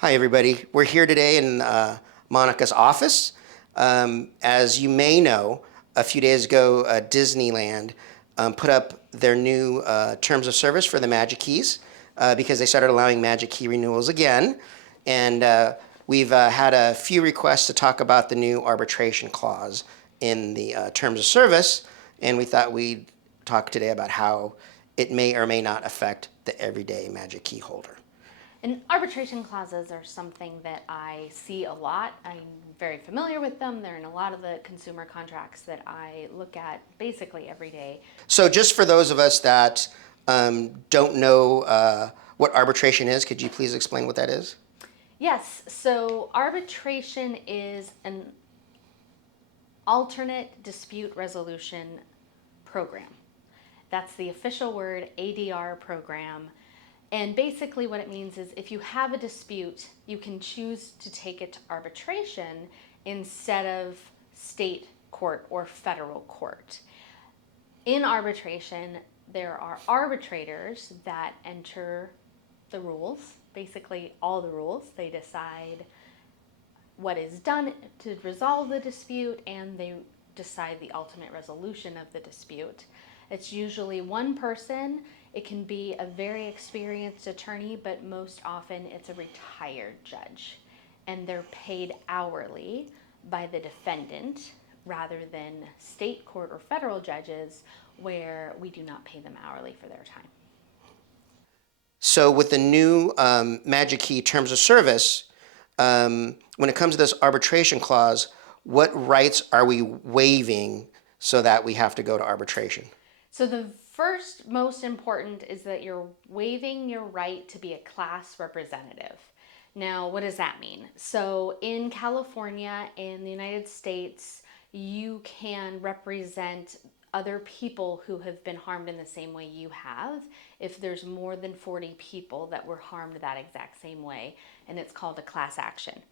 Hi, everybody. We're here today in Monica's office. As you may know, a few days ago, Disneyland put up their new terms of service for the Magic Keys because they started allowing Magic Key renewals again. And we've had a few requests to talk about the new arbitration clause in the terms of service. And we thought we'd talk today about how it may or may not affect the everyday Magic Key holder. And arbitration clauses are something that I see a lot. I'm very familiar with them. They're in a lot of the consumer contracts that I look at basically every day. So, just for those of us that don't know what arbitration is, could you please explain what that is? Yes, so arbitration is an alternate dispute resolution program. That's the official word, ADR program. And basically, what it means is if you have a dispute, you can choose to take it to arbitration instead of state court or federal court. In arbitration, there are arbitrators that enter the rules, basically all the rules. They decide what is done to resolve the dispute, and they decide the ultimate resolution of the dispute. It's usually one person. It can be a very experienced attorney, but most often it's a retired judge. And they're paid hourly by the defendant rather than state court or federal judges where we do not pay them hourly for their time. So, with the new Magic Key terms of service, when it comes to this arbitration clause, what rights are we waiving so that we have to go to arbitration? So the first most important is that you're waiving your right to be a class representative. Now, what does that mean? So in California, in the United States, you can represent other people who have been harmed in the same way you have if there's more than 40 people that were harmed that exact same way, and it's called a class action.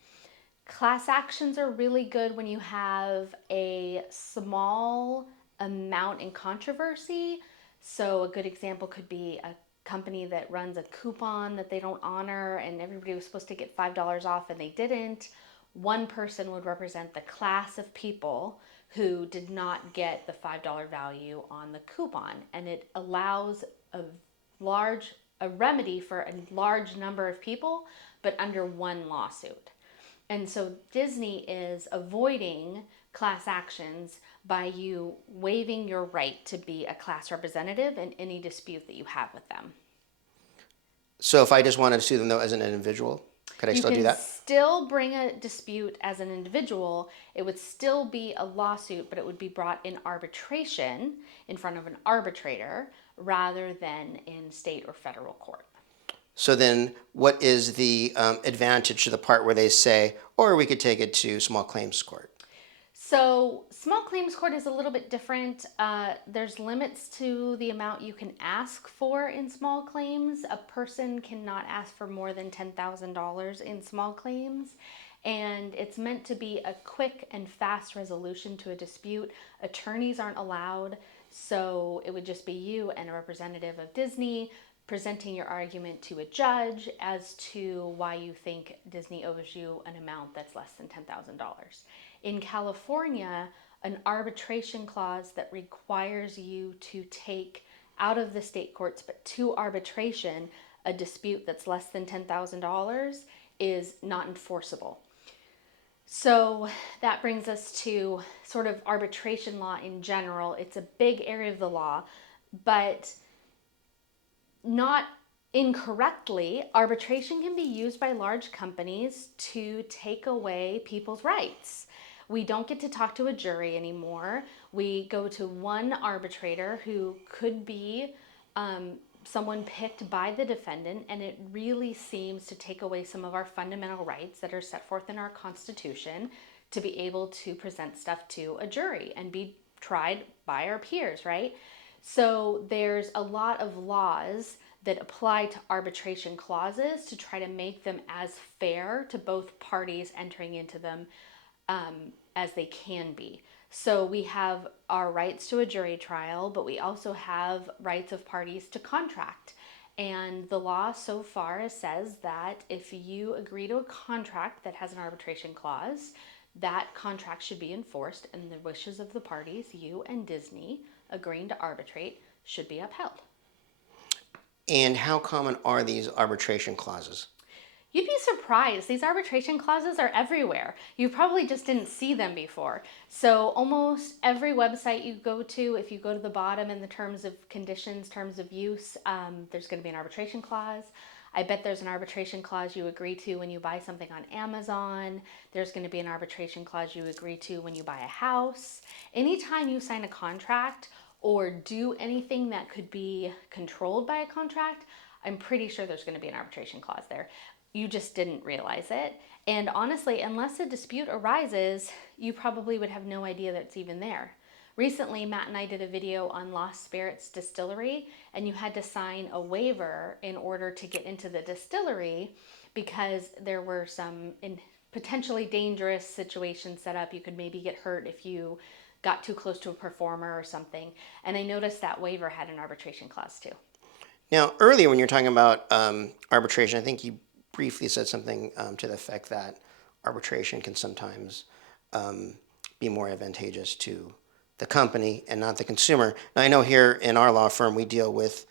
Class actions are really good when you have a small amount in controversy. So a good example could be a company that runs a coupon that they don't honor and everybody was supposed to get $5 off and they didn't. One person would represent the class of people who did not get the $5 value on the coupon, and it allows a remedy for a large number of people but under one lawsuit. And so Disney is avoiding class actions by you waiving your right to be a class representative in any dispute that you have with them. So, if I just wanted to sue them though as an individual, could I You still do can that? still bring a dispute as an individual. It would still be a lawsuit, but it would be brought in arbitration in front of an arbitrator rather than in state or federal court. So then, what is the advantage to the part where they say, or we could take it to small claims court? So small claims court is a little bit different. There's limits to the amount you can ask for in small claims. A person cannot ask for more than $10,000 in small claims. And it's meant to be a quick and fast resolution to a dispute. Attorneys aren't allowed, so it would just be you and a representative of Disney presenting your argument to a judge as to why you think Disney owes you an amount that's less than $10,000. In California, an arbitration clause that requires you to take out of the state courts but to arbitration a dispute that's less than $10,000 is not enforceable. So that brings us to sort of arbitration law in general. It's a big area of the law, but not incorrectly, arbitration can be used by large companies to take away people's rights. We don't get to talk to a jury anymore. We go to one arbitrator who could be someone picked by the defendant, and it really seems to take away some of our fundamental rights that are set forth in our Constitution to be able to present stuff to a jury and be tried by our peers, right? So there's a lot of laws that apply to arbitration clauses to try to make them as fair to both parties entering into them as they can be. So we have our rights to a jury trial, but we also have rights of parties to contract. And the law so far says that if you agree to a contract that has an arbitration clause, that contract should be enforced, and the wishes of the parties, you and Disney agreeing to arbitrate, should be upheld. And how common are these arbitration clauses? You'd be surprised. These arbitration clauses are everywhere. You probably just didn't see them before. So, almost every website you go to, if you go to the bottom in the terms of conditions, terms of use, there's going to be an arbitration clause. I bet there's an arbitration clause you agree to when you buy something on Amazon. There's going to be an arbitration clause you agree to when you buy a house. Anytime you sign a contract or do anything that could be controlled by a contract, I'm pretty sure there's going to be an arbitration clause there. You just didn't realize it. And honestly, unless a dispute arises, you probably would have no idea that it's even there. Recently, Matt and I did a video on Lost Spirits Distillery, and you had to sign a waiver in order to get into the distillery because there were some potentially dangerous situations set up. You could maybe get hurt if you got too close to a performer or something. And I noticed that waiver had an arbitration clause too. Now, earlier when you're talking about arbitration, I think you briefly said something to the effect that arbitration can sometimes be more advantageous to the company and not the consumer. Now, I know here in our law firm we deal with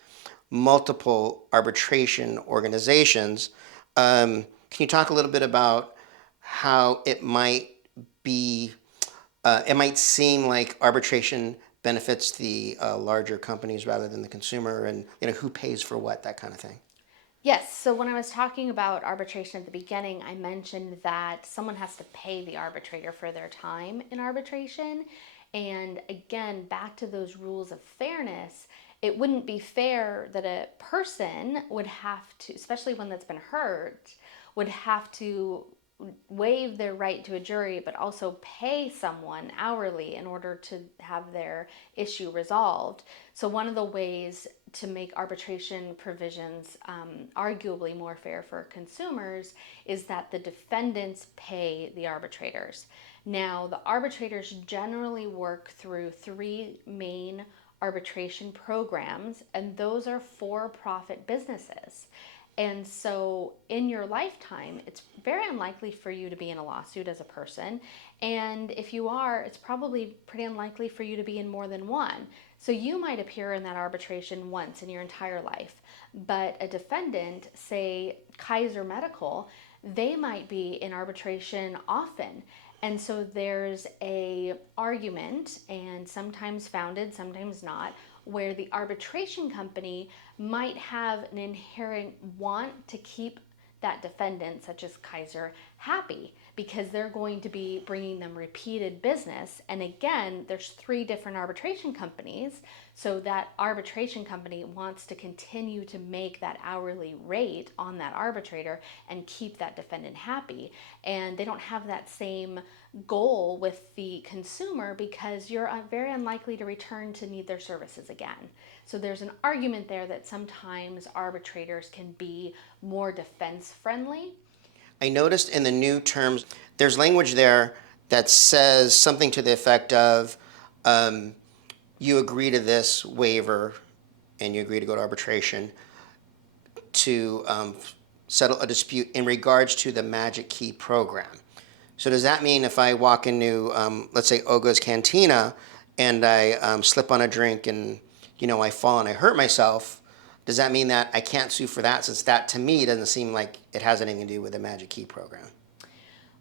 multiple arbitration organizations. Can you talk a little bit about how it might be? It might seem like arbitration benefits the larger companies rather than the consumer, and who pays for what, that kind of thing. Yes, so when I was talking about arbitration at the beginning, I mentioned that someone has to pay the arbitrator for their time in arbitration. And again, back to those rules of fairness, it wouldn't be fair that a person would have to, especially one that's been hurt, would have to waive their right to a jury, but also pay someone hourly in order to have their issue resolved. So, one of the ways to make arbitration provisions arguably more fair for consumers is that the defendants pay the arbitrators. Now, the arbitrators generally work through three main arbitration programs, and those are for profit businesses. And so, in your lifetime, it's very unlikely for you to be in a lawsuit as a person. And if you are, it's probably pretty unlikely for you to be in more than one. So, you might appear in that arbitration once in your entire life. But a defendant, say Kaiser Medical, they might be in arbitration often. And so there's a argument, and sometimes founded, sometimes not, where the arbitration company might have an inherent want to keep that defendant, such as Kaiser, happy because they're going to be bringing them repeated business. And again, there's three different arbitration companies. So that arbitration company wants to continue to make that hourly rate on that arbitrator and keep that defendant happy. And they don't have that same goal with the consumer because you're very unlikely to return to need their services again. So there's an argument there that sometimes arbitrators can be more defense friendly. I noticed in the new terms, there's language there that says something to the effect of you agree to this waiver and you agree to go to arbitration to settle a dispute in regards to the Magic Key program. So does that mean if I walk into, let's say, Oga's Cantina and I slip on a drink and, I fall and I hurt myself, does that mean that I can't sue for that, since that to me doesn't seem like it has anything to do with the Magic Key program?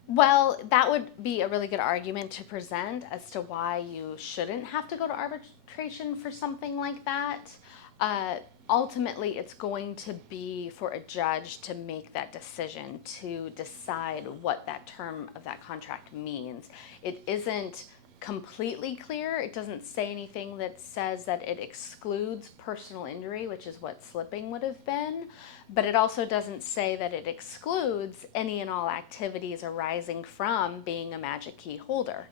Well, that would be a really good argument to present as to why you shouldn't have to go to arbitration for something like that. Ultimately, it's going to be for a judge to make that decision to decide what that term of that contract means. It isn't completely clear. It doesn't say anything that says that it excludes personal injury, which is what slipping would have been, but it also doesn't say that it excludes any and all activities arising from being a Magic Key holder.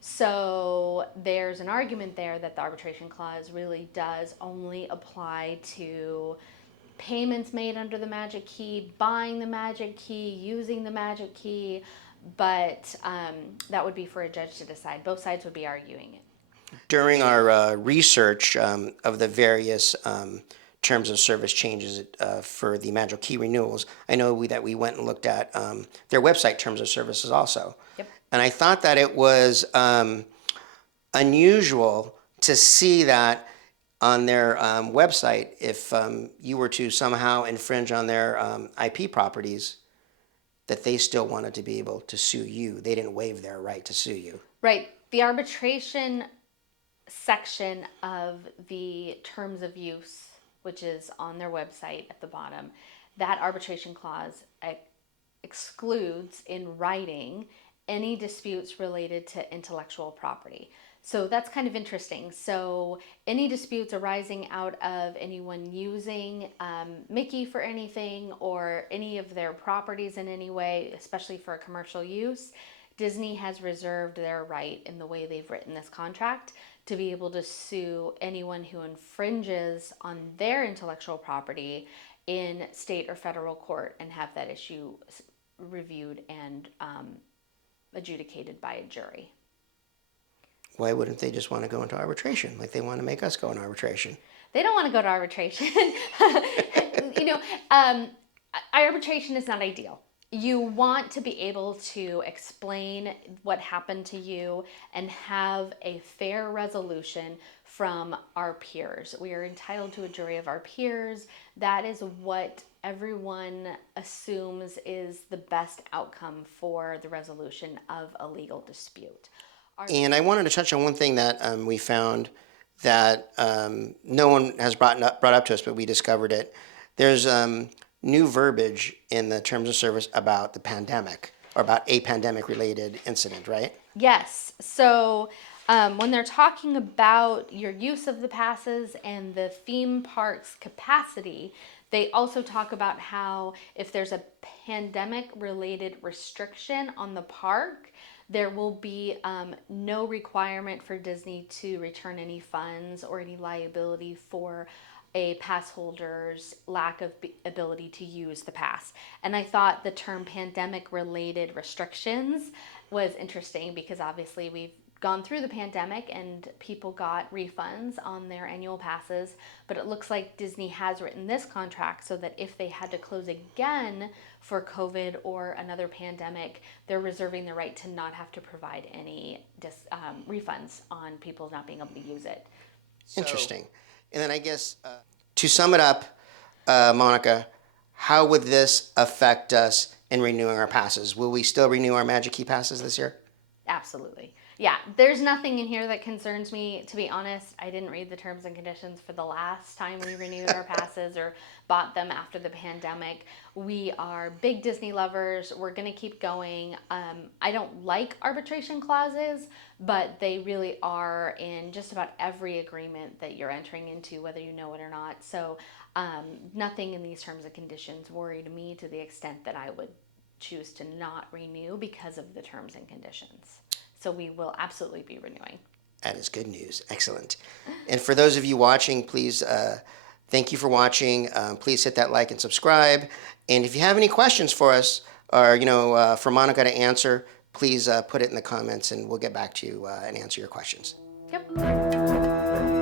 So there's an argument there that the arbitration clause really does only apply to payments made under the Magic Key, buying the Magic Key, using the Magic Key, but that would be for a judge to decide. Both sides would be arguing it. During our research of the various terms of service changes for the Magical Key renewals. I know that we went and looked at their website terms of services also. Yep. And I thought that it was unusual to see that on their website, if you were to somehow infringe on their IP properties, that they still wanted to be able to sue you. They didn't waive their right to sue you. Right. The arbitration section of the terms of use, which is on their website at the bottom, that arbitration clause excludes in writing any disputes related to intellectual property. So that's kind of interesting. So any disputes arising out of anyone using Mickey for anything or any of their properties in any way, especially for commercial use, Disney has reserved their right in the way they've written this contract to be able to sue anyone who infringes on their intellectual property in state or federal court and have that issue reviewed and adjudicated by a jury. Why wouldn't they just want to go into arbitration like they want to make us go into arbitration? They don't want to go to arbitration. Arbitration is not ideal. You want to be able to explain what happened to you and have a fair resolution from our peers. We are entitled to a jury of our peers. That is what everyone assumes is the best outcome for the resolution of a legal dispute. And I wanted to touch on one thing that we found that no one has brought up to us, but we discovered it. There's new verbiage in the terms of service about the pandemic or about a pandemic-related incident, right? Yes. So when they're talking about your use of the passes and the theme park's capacity, they also talk about how if there's a pandemic-related restriction on the park, there will be no requirement for Disney to return any funds or any liability for a pass holder's lack of ability to use the pass. And I thought the term pandemic-related restrictions was interesting because obviously we've gone through the pandemic and people got refunds on their annual passes, but it looks like Disney has written this contract so that if they had to close again for COVID or another pandemic, they're reserving the right to not have to provide any refunds on people not being able to use it. Interesting. And then I guess to sum it up, Monica, how would this affect us in renewing our passes? Will we still renew our Magic Key passes this year? Absolutely. Yeah, there's nothing in here that concerns me, to be honest. I didn't read the terms and conditions for the last time we renewed our passes or bought them after the pandemic. We are big Disney lovers. We're going to keep going. I don't like arbitration clauses, but they really are in just about every agreement that you're entering into, whether you know it or not. So nothing in these terms and conditions worried me to the extent that I would choose to not renew because of the terms and conditions. So we will absolutely be renewing. That is good news. Excellent. And for those of you watching, please, thank you for watching. Please hit that like and subscribe. And if you have any questions for us or, for Monica to answer, please put it in the comments and we'll get back to you and answer your questions. Yep.